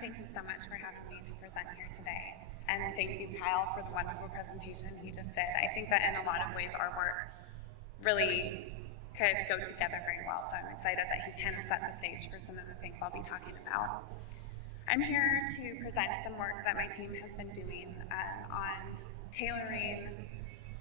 thank you so much for having me to present here today. And thank you, Kyle, for the wonderful presentation he just did. I think that in a lot of ways our work really could go together very well, so I'm excited that he kind of set the stage for some of the things I'll be talking about. I'm here to present some work that my team has been doing on tailoring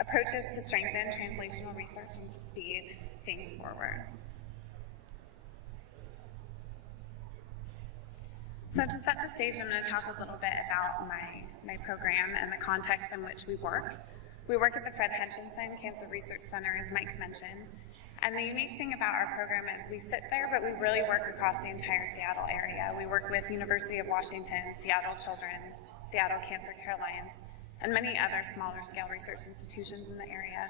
approaches to strengthen translational research and to speed things forward. So to set the stage, I'm going to talk a little bit about my program and the context in which we work. We work at the Fred Hutchinson Cancer Research Center, as Mike mentioned. And the unique thing about our program is we sit there, but we really work across the entire Seattle area. We work with University of Washington, Seattle Children's, Seattle Cancer Care Alliance, and many other smaller scale research institutions in the area.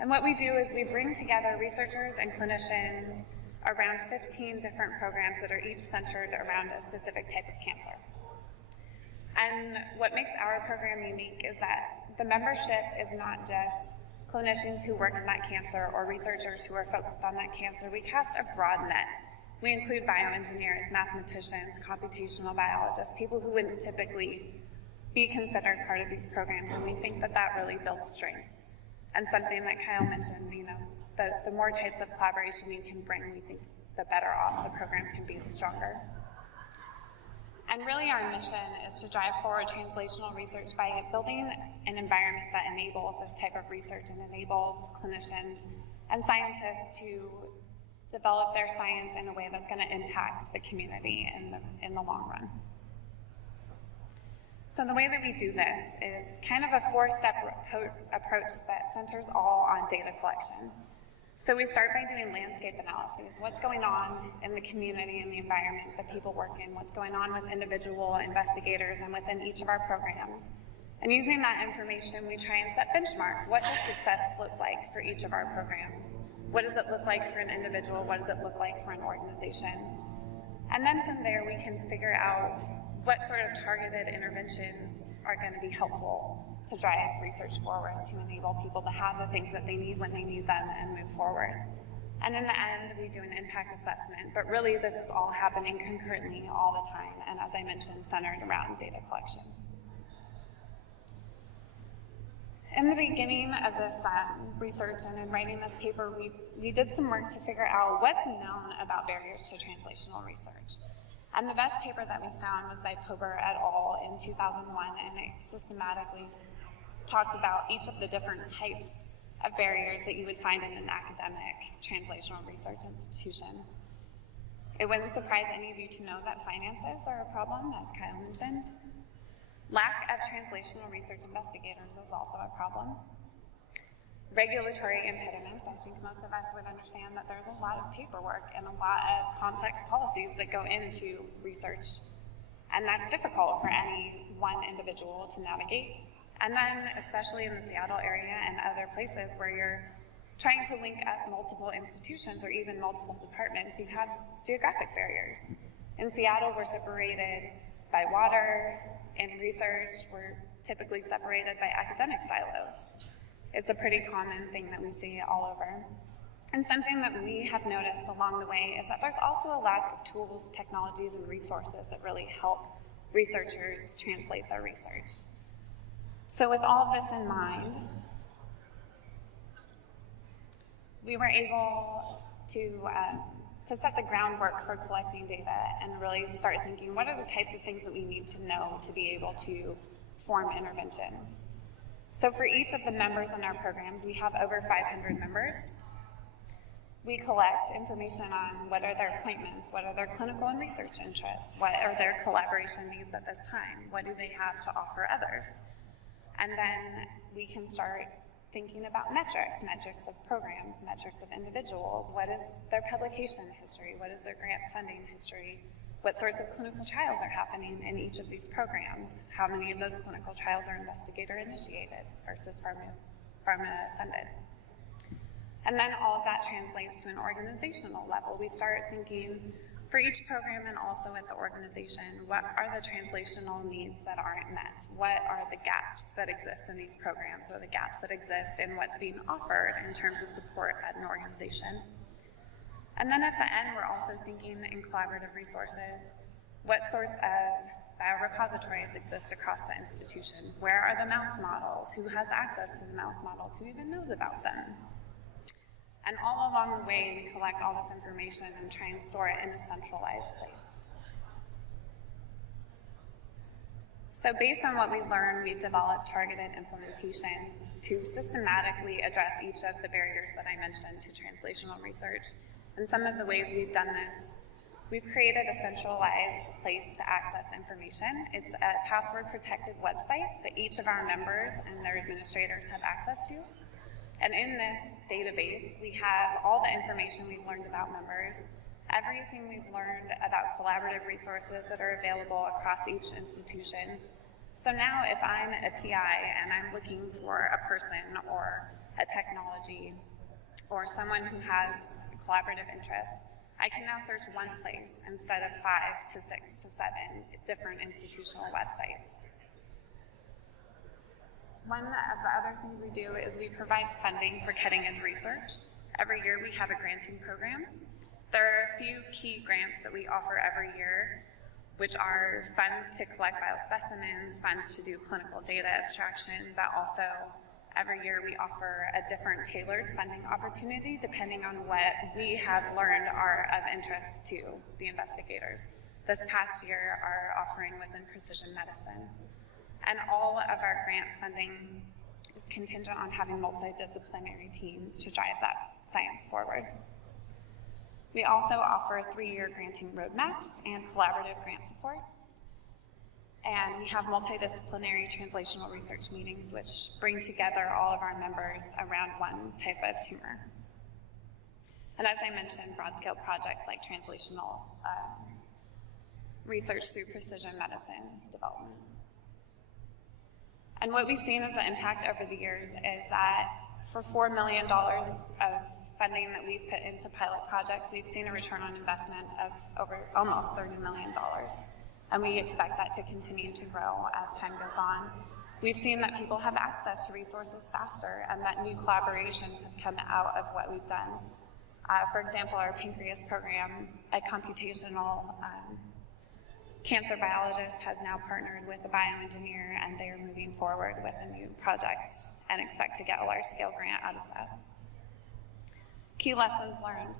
And what we do is we bring together researchers and clinicians around 15 different programs that are each centered around a specific type of cancer. And what makes our program unique is that the membership is not just clinicians who work in that cancer or researchers who are focused on that cancer. We cast a broad net. We include bioengineers, mathematicians, computational biologists, people who wouldn't typically be considered part of these programs, and we think that that really builds strength. And something that Kyle mentioned, the more types of collaboration you can bring, we think the better off the programs can be, the stronger. And really our mission is to drive forward translational research by building an environment that enables this type of research and enables clinicians and scientists to develop their science in a way that's going to impact the community in the long run. So the way that we do this is kind of a four-step approach that centers all on data collection. So we start by doing landscape analyses. What's going on in the community and the environment that people work in? What's going on with individual investigators and within each of our programs? And using that information, we try and set benchmarks. What does success look like for each of our programs? What does it look like for an individual? What does it look like for an organization? And then from there, we can figure out what sort of targeted interventions are going to be helpful to drive research forward, to enable people to have the things that they need when they need them and move forward. And in the end, we do an impact assessment, but really this is all happening concurrently all the time, and as I mentioned, centered around data collection. In the beginning of this research and in writing this paper, we did some work to figure out what's known about barriers to translational research. And the best paper that we found was by Pober et al. In 2001, and it systematically talked about each of the different types of barriers that you would find in an academic translational research institution. It wouldn't surprise any of you to know that finances are a problem, as Kyle mentioned. Lack of translational research investigators is also a problem. Regulatory impediments, I think most of us would understand that there's a lot of paperwork and a lot of complex policies that go into research, and that's difficult for any one individual to navigate. And then, especially in the Seattle area and other places where you're trying to link up multiple institutions or even multiple departments, you have geographic barriers. In Seattle, we're separated by water. In research, we're typically separated by academic silos. It's a pretty common thing that we see all over. And something that we have noticed along the way is that there's also a lack of tools, technologies, and resources that really help researchers translate their research. So with all of this in mind, we were able to set the groundwork for collecting data and really start thinking, what are the types of things that we need to know to be able to form interventions? So for each of the members in our programs, we have over 500 members. We collect information on what are their appointments, what are their clinical and research interests, what are their collaboration needs at this time, what do they have to offer others? And then we can start thinking about metrics of programs, metrics of individuals. What is their publication history? What is their grant funding history? What sorts of clinical trials are happening in each of these programs? How many of those clinical trials are investigator-initiated versus pharma-funded? And then all of that translates to an organizational level. We start thinking for each program and also at the organization, what are the translational needs that aren't met? What are the gaps that exist in these programs or the gaps that exist in what's being offered in terms of support at an organization? And then at the end, we're also thinking in collaborative resources. What sorts of biorepositories exist across the institutions? Where are the mouse models? Who has access to the mouse models? Who even knows about them? And all along the way, we collect all this information and try and store it in a centralized place. So based on what we learned, we've developed targeted implementation to systematically address each of the barriers that I mentioned to translational research. And some of the ways we've done this, we've created a centralized place to access information. It's a password-protected website that each of our members and their administrators have access to. And in this database, we have all the information we've learned about members, everything we've learned about collaborative resources that are available across each institution. So now if I'm a PI and I'm looking for a person or a technology or someone who has a collaborative interest, I can now search one place instead of 5 to 6 to 7 different institutional websites. One of the other things we do is we provide funding for cutting-edge research. Every year we have a granting program. There are a few key grants that we offer every year, which are funds to collect biospecimens, funds to do clinical data abstraction, but also every year we offer a different tailored funding opportunity depending on what we have learned are of interest to the investigators. This past year, our offering was in precision medicine. And all of our grant funding is contingent on having multidisciplinary teams to drive that science forward. We also offer 3-year granting roadmaps and collaborative grant support. And we have multidisciplinary translational research meetings which bring together all of our members around one type of tumor. And as I mentioned, broad-scale projects like translational research through precision medicine development. And what we've seen as the impact over the years is that for $4 million of funding that we've put into pilot projects, we've seen a return on investment of over almost $30 million. And we expect that to continue to grow as time goes on. We've seen that people have access to resources faster and that new collaborations have come out of what we've done. For example, our pancreas program, a computational cancer biologist has now partnered with a bioengineer, and they are moving forward with a new project and expect to get a large-scale grant out of that. Key lessons learned.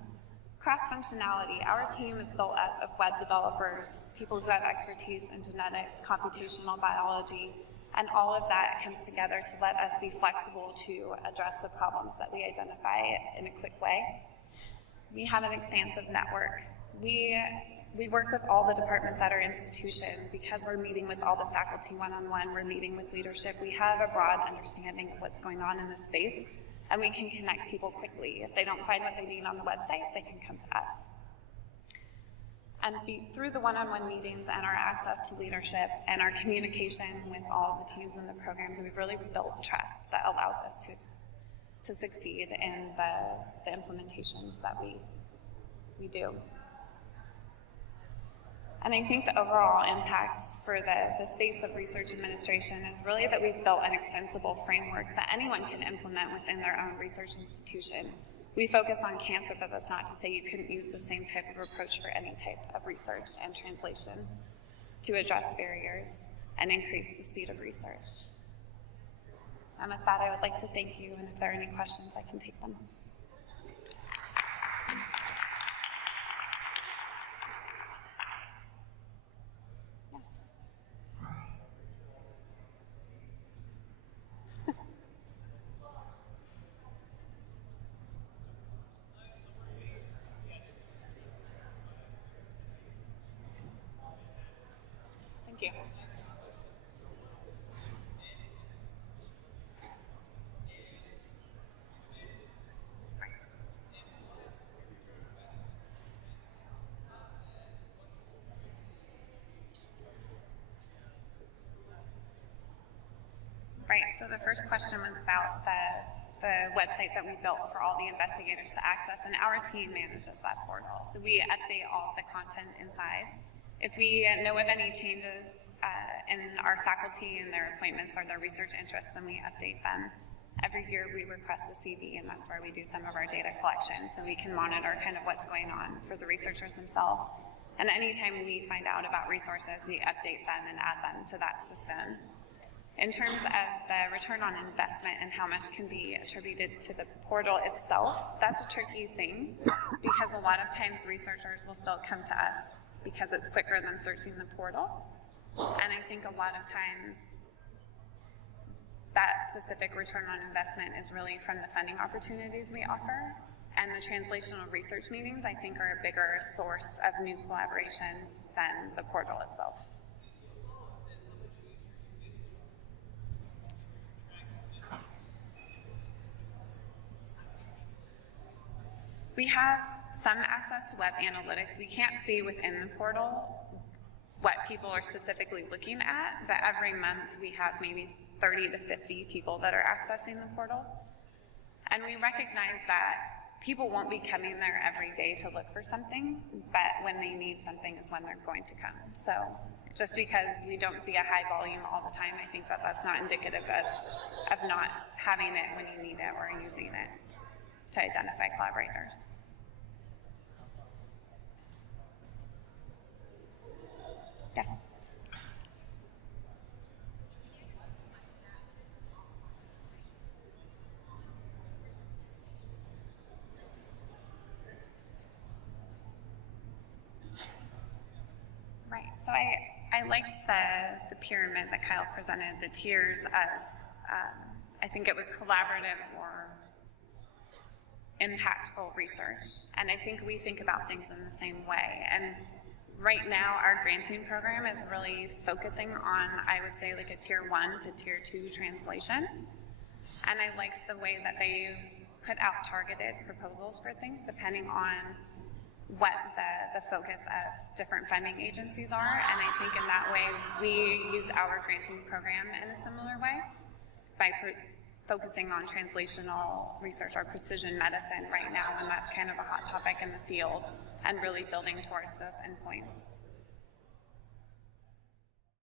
Cross-functionality. Our team is built up of web developers, people who have expertise in genetics, computational biology, and all of that comes together to let us be flexible to address the problems that we identify in a quick way. We have an expansive network. We work with all the departments at our institution because we're meeting with all the faculty one-on-one, we're meeting with leadership. We have a broad understanding of what's going on in this space, and we can connect people quickly. If they don't find what they need on the website, they can come to us. And through the one-on-one meetings and our access to leadership and our communication with all of the teams and the programs, we've really built trust that allows us to succeed in the implementations that we do. And I think the overall impact for the space of research administration is really that we've built an extensible framework that anyone can implement within their own research institution. We focus on cancer, but that's not to say you couldn't use the same type of approach for any type of research and translation to address barriers and increase the speed of research. And with that, I would like to thank you, and if there are any questions, I can take them. Thank you. Right, so the first question was about the website that we built for all the investigators to access, and our team manages that portal. So we update all of the content inside. If we know of any changes in our faculty and their appointments or their research interests, then we update them. Every year we request a CV, and that's where we do some of our data collection, so we can monitor kind of what's going on for the researchers themselves. And anytime we find out about resources, we update them and add them to that system. In terms of the return on investment and how much can be attributed to the portal itself, that's a tricky thing because a lot of times researchers will still come to us because it's quicker than searching the portal. And I think a lot of times that specific return on investment is really from the funding opportunities we offer. And the translational research meetings, I think, are a bigger source of new collaboration than the portal itself. We have some access to web analytics. We can't see within the portal what people are specifically looking at, but every month we have maybe 30 to 50 people that are accessing the portal. And we recognize that people won't be coming there every day to look for something, but when they need something is when they're going to come. So just because we don't see a high volume all the time, I think that that's not indicative of not having it when you need it or using it to identify collaborators. Yes. Right, so I liked the pyramid that Kyle presented, the tiers of, I think it was collaborative or impactful research. And I think we think about things in the same way. And right now, our granting program is really focusing on, I would say, like a tier 1 to tier 2 translation. And I liked the way that they put out targeted proposals for things depending on what the focus of different funding agencies are. And I think in that way, we use our granting program in a similar way by focusing on translational research or precision medicine right now, and that's kind of a hot topic in the field, and really building towards those endpoints.